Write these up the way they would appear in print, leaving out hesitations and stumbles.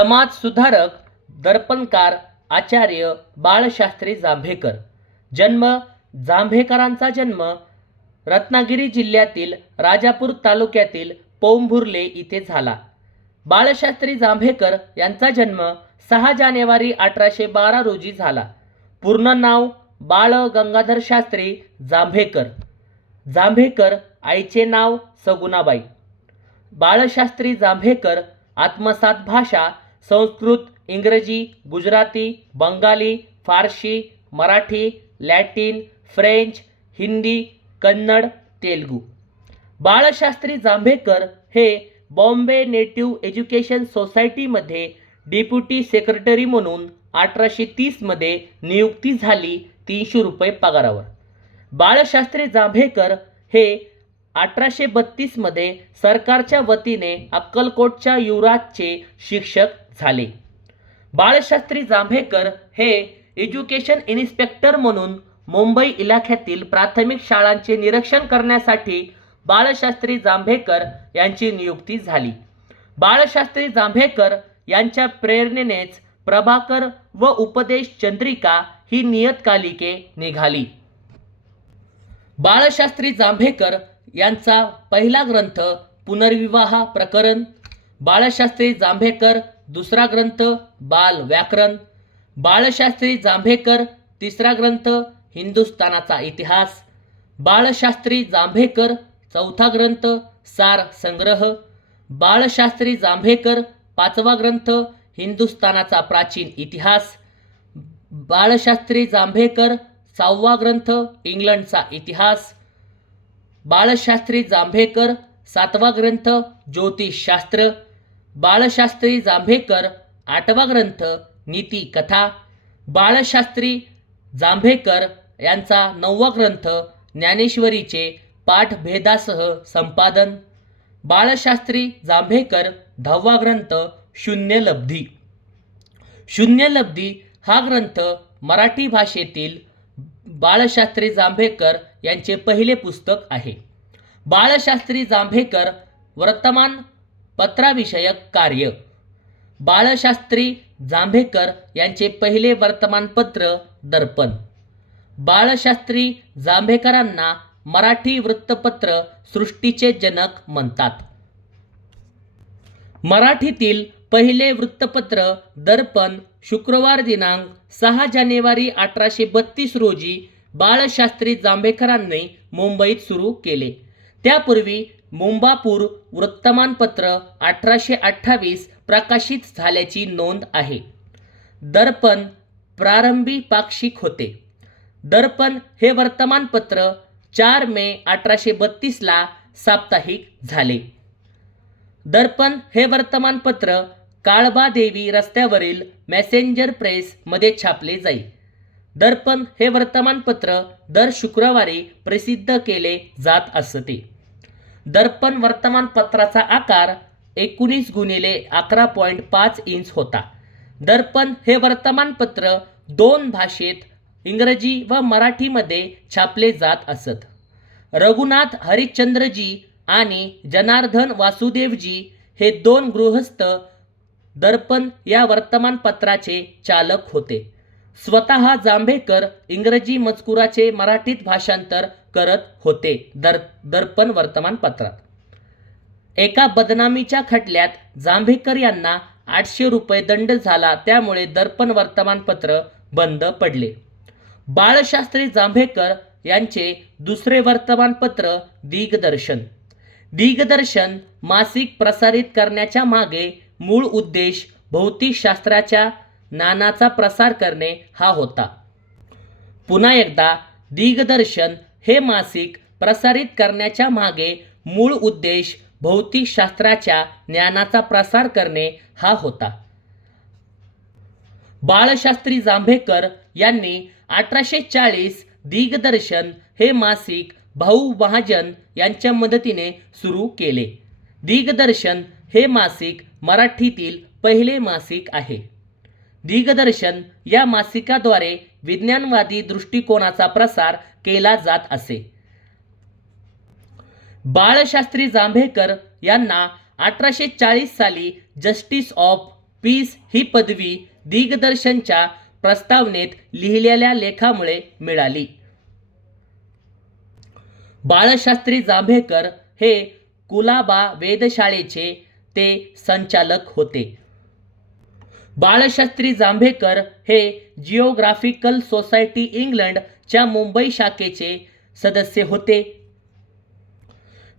समाज सुधारक दर्पणकार आचार्य बाळशास्त्री जांभेकर. जन्म. जांभेकरांचा जन्म रत्नागिरी जिल्ह्यातील राजापूर तालुक्यातील पोंभुर्ले इथे झाला. बाळशास्त्री जांभेकर यांचा जन्म 6 जानेवारी 1812 रोजी झाला. पूर्ण नाव बाळ गंगाधर शास्त्री जांभेकर. जांभेकर आईचे नाव सगुणाबाई. बाळशास्त्री जांभेकर आत्मसात भाषा संस्कृत, इंग्रजी, गुजराती, बंगाली, फारसी, मराठी, लॅटिन, फ्रेंच, हिंदी, कन्नड, तेलुगू. बाळशास्त्री जांभेकर हे बॉम्बे नेटिव्ह एज्युकेशन सोसायटीमध्ये डेप्युटी सेक्रेटरी म्हणून 1830 मध्ये नियुक्ती झाली 300 रुपये पगारावर. बाळशास्त्री जांभेकर हे 1832 मध्ये सरकारच्या वतीने अक्कलकोटच्या युवराजचे शिक्षक झाले. बाळशास्त्री जांभेकर हे एज्युकेशन इन्स्पेक्टर म्हणून मुंबई इलाख्यातील प्राथमिक शाळांचे निरीक्षण करण्यासाठी बाळशास्त्री जांभेकर यांची नियुक्ती झाली. बाळशास्त्री जांभेकर यांच्या प्रेरणेनेच प्रभाकर व उपदेश चंद्रिका ही नियतकालिके निघाली. बाळशास्त्री जांभेकर यांचा पहिला ग्रंथ पुनर्विवाह प्रकरण. बाळशास्त्री जांभेकर दुसरा ग्रंथ बाल व्याकरण. बाळशास्त्री जांभेकर तिसरा ग्रंथ हिंदुस्थानाचा इतिहास. बाळशास्त्री जांभेकर चौथा ग्रंथ सार संग्रह. बाळशास्त्री जांभेकर पाचवा ग्रंथ हिंदुस्थानाचा प्राचीन इतिहास. बाळशास्त्री जांभेकर 6वा ग्रंथ इंग्लंडचा इतिहास. बाळशास्त्री जांभेकर 7वा ग्रंथ ज्योतिषशास्त्र. बाळशास्त्री जांभेकर 8वा ग्रंथ नीती कथा. बाळशास्त्री जांभेकर यांचा 9वा ग्रंथ ज्ञानेश्वरीचे पाठभेदासह संपादन. बाळशास्त्री जांभेकर 10वा ग्रंथ शून्यलब्धी. शून्यलब्धी हा ग्रंथ मराठी भाषेतील बाळशास्त्री जांभेकर यांचे पहिले पुस्तक आहे. बाळशास्त्री जांभेकर वर्तमानपत्राविषयक कार्य. बाळशास्त्री जांभेकर यांचे पहिले वर्तमानपत्र दर्पण. बाळशास्त्री जांभेकरांना मराठी वृत्तपत्र सृष्टीचे जनक म्हणतात. मराठीतील पहिले वृत्तपत्र दर्पण शुक्रवार दिनांक 6 जानेवारी 1832 रोजी बाळशास्त्री जांभेकरांनी मुंबईत सुरू केले. त्यापूर्वी मुंबापूर वृत्तमानपत्र 1828 प्रकाशित झाल्याची नोंद आहे. दर्पण प्रारंभी पाक्षिक होते. दर्पण हे वर्तमानपत्र 4 मे 1832 ला साप्ताहिक झाले. दर्पण हे वर्तमानपत्र काळबादेवी रस्त्यावरील मेसेंजर प्रेस मध्ये छापले जाई. दर्पण हे वर्तमानपत्र दर शुक्रवारी प्रसिद्ध केले जात असते. दर्पण वर्तमानपत्राचा आकार 19x11.5 इंच होता. दर्पण हे वर्तमानपत्र 2 भाषेत इंग्रजी व मराठीमध्ये छापले जात असत. रघुनाथ हरिश्चंद्रजी आणि जनार्दन वासुदेवजी हे 2 गृहस्थ दर्पण या वर्तमानपत्राचे चालक होते. स्वतः जांभेकर इंग्रजी मजकुराचे मराठीत भाषांतर करत होते. दर्पण वर्तमानपत्रात एका बदनामीच्या खटल्यात जांभेकर यांना 800 रुपये दंड झाला. त्यामुळे दर्पण वर्तमानपत्र बंद पडले. बाळशास्त्री जांभेकर यांचे दुसरे वर्तमानपत्र दिग्दर्शन. दिग्दर्शन मासिक प्रसारित करण्याच्या मागे मूळ उद्देश भौतिकशास्त्राच्या ज्ञानाचा प्रसार करणे हा होता. पुन्हा एकदा दिग्दर्शन हे मासिक प्रसारित करण्याच्या मागे मूळ उद्देश भौतिकशास्त्राच्या ज्ञानाचा प्रसार करणे हा होता. बाळशास्त्री जांभेकर यांनी 1840 दिग्दर्शन हे मासिक भाऊ महाजन यांच्या मदतीने सुरू केले. दिग्दर्शन हे मासिक मराठीतील पहिले मासिक आहे. दिग्दर्शन या मासिकाद्वारे विज्ञानवादी दृष्टिकोनाचा प्रसार केला जात असे. बाळशास्त्री जांभेकर यांना 1840 साली जस्टिस ऑफ पीस ही पदवी दिग्दर्शनच्या प्रस्तावनेत लिहिलेल्या लेखामुळे मिळाली. बाळशास्त्री जांभेकर हे कुलाबा वेधशाळेचे ते संचालक होते. बाळशास्त्री जांभेकर हे जिओग्राफिकल सोसायटी इंग्लंडच्या मुंबई शाखेचे सदस्य होते.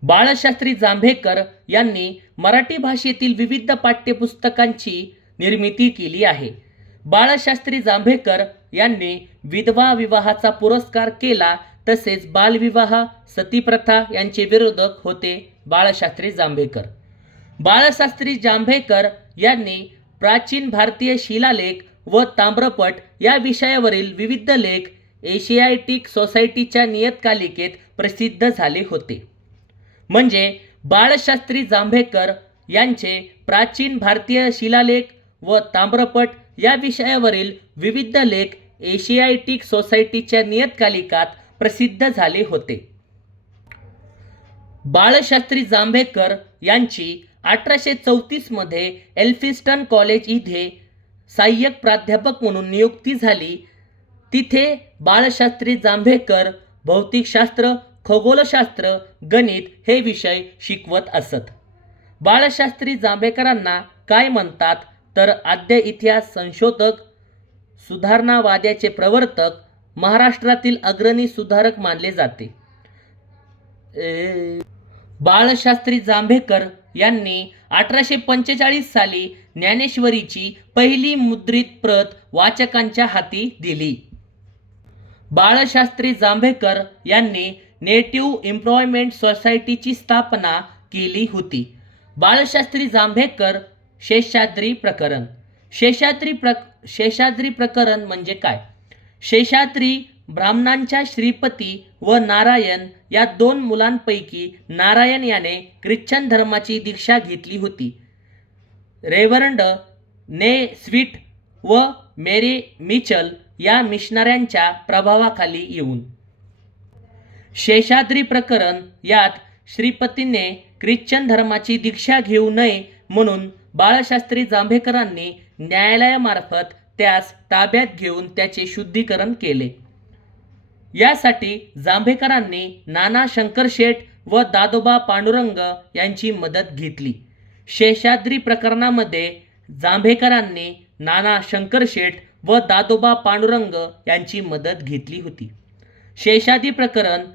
बाळशास्त्री जांभेकर यांनी मराठी भाषेतील विविध पाठ्यपुस्तकांची निर्मिती केली आहे. बाळशास्त्री जांभेकर यांनी विधवा विवाहाचा पुरस्कार केला. तसेच बालविवाह, सतीप्रथा यांचे विरोधक होते बाळशास्त्री जांभेकर. बाळशास्त्री जांभेकर यांनी प्राचीन भारतीय शिलालेख व ताम्रपट या विषयावरील विविध लेख एशियाटिक सोसायटीच्या नियतकालिकेत प्रसिद्ध झाले होते. म्हणजे बाळशास्त्री जांभेकर यांचे प्राचीन भारतीय शिलालेख व ताम्रपट या विषयावरील विविध लेख एशियाटिक सोसायटीच्या नियतकालिकात प्रसिद्ध झाले होते. बाळशास्त्री जांभेकर यांची 1834 मध्ये एल्फिन्स्टन कॉलेज इथे सहाय्यक प्राध्यापक म्हणून नियुक्ती झाली. तिथे बाळशास्त्री जांभेकर भौतिकशास्त्र, खगोलशास्त्र, गणित हे विषय शिकवत असत. बाळशास्त्री जांभेकरांना काय म्हणतात तर आद्य इतिहास संशोधक, सुधारणावाद्याचे प्रवर्तक, महाराष्ट्रातील अग्रणी सुधारक मानले जाते. बाळशास्त्री जांभेकर यांनी 1845 साली ज्ञानेश्वरीची पहिली मुद्रित प्रत वाचकांच्या हाती दिली. बाळशास्त्री जांभेकर यांनी नेटिव्ह एम्प्लॉयमेंट सोसायटीची स्थापना केली होती. बाळशास्त्री जांभेकर शेषाद्री प्रकरण. शेषाद्री प्रकरण म्हणजे काय? शेषाद्री ब्राह्मणांच्या श्रीपती व नारायण या 2 मुलांपैकी नारायण याने ख्रिश्चन धर्माची दीक्षा घेतली होती. रेव्हरंड ने स्वीट व मेरी मिचल या मिशनऱ्यांच्या प्रभावाखाली येऊन. शेषाद्री प्रकरण यात श्रीपतीने ख्रिश्चन धर्माची दीक्षा घेऊ नये म्हणून बाळशास्त्री जांभेकरांनी न्यायालयामार्फत त्यास ताब्यात घेऊन त्याचे शुद्धीकरण केले. यासाठी जांभेकरांनी नाना शंकरशेठ व दादोबा पांडुरंग यांची मदत घेतली. शेषाद्री प्रकरणामध्ये जांभेकरांनी नाना शंकरशेठ व दादोबा पांडुरंग यांची मदत घेतली होती. शेषाद्री प्रकरण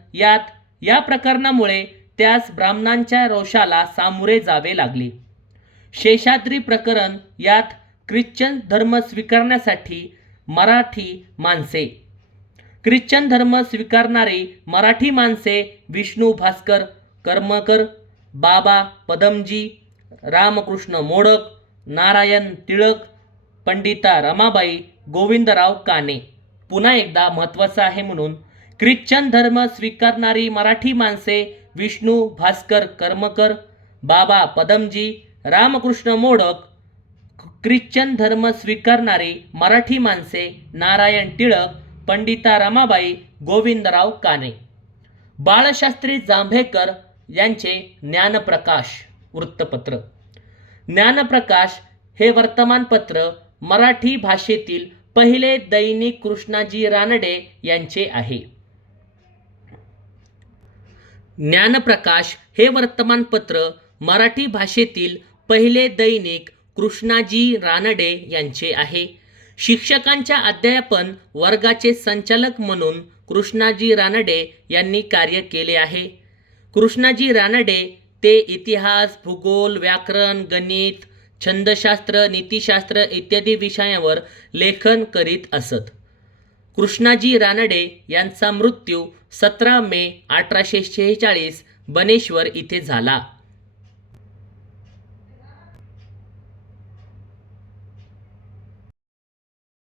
या प्रकरणामुळे त्यास ब्राह्मणांच्या रोषाला सामोरे जावे लागले. शेषाद्री प्रकरण यात ख्रिश्चन धर्म स्वीकारण्यासाठी ख्रिश्चन धर्म स्वीकारणारी मराठी माणसे विष्णू भास्कर कर्मकर, बाबा पदमजी, रामकृष्ण मोडक, नारायण टिळक, पंडिता रमाबाई, गोविंदराव काणे. पुन्हा एकदा महत्त्वाचं आहे म्हणून, ख्रिश्चन धर्म स्वीकारणारी मराठी माणसे विष्णू भास्कर कर्मकर, बाबा पदमजी, रामकृष्ण मोडक. ख्रिश्चन धर्म स्वीकारणारी मराठी माणसे नारायण टिळक, पंडिता रमाबाई, गोविंदराव काणे. बाळशास्त्री जांभेकर यांचे ज्ञानप्रकाश वृत्तपत्र. ज्ञानप्रकाश हे वर्तमानपत्र मराठी भाषेतील पहिले दैनिक कृष्णाजी रानडे यांचे आहे. ज्ञानप्रकाश हे वर्तमानपत्र मराठी भाषेतील पहिले दैनिक कृष्णाजी रानडे यांचे आहे. शिक्षकांच्या अध्यापन वर्गाचे संचालक म्हणून कृष्णाजी रानडे यांनी कार्य केले आहे. कृष्णाजी रानडे ते इतिहास, भूगोल, व्याकरण, गणित, छंदशास्त्र, नीतिशास्त्र इत्यादी विषयांवर लेखन करीत असत. कृष्णाजी रानडे यांचा मृत्यू 17 मे 1846 बनेश्वर इथे झाला.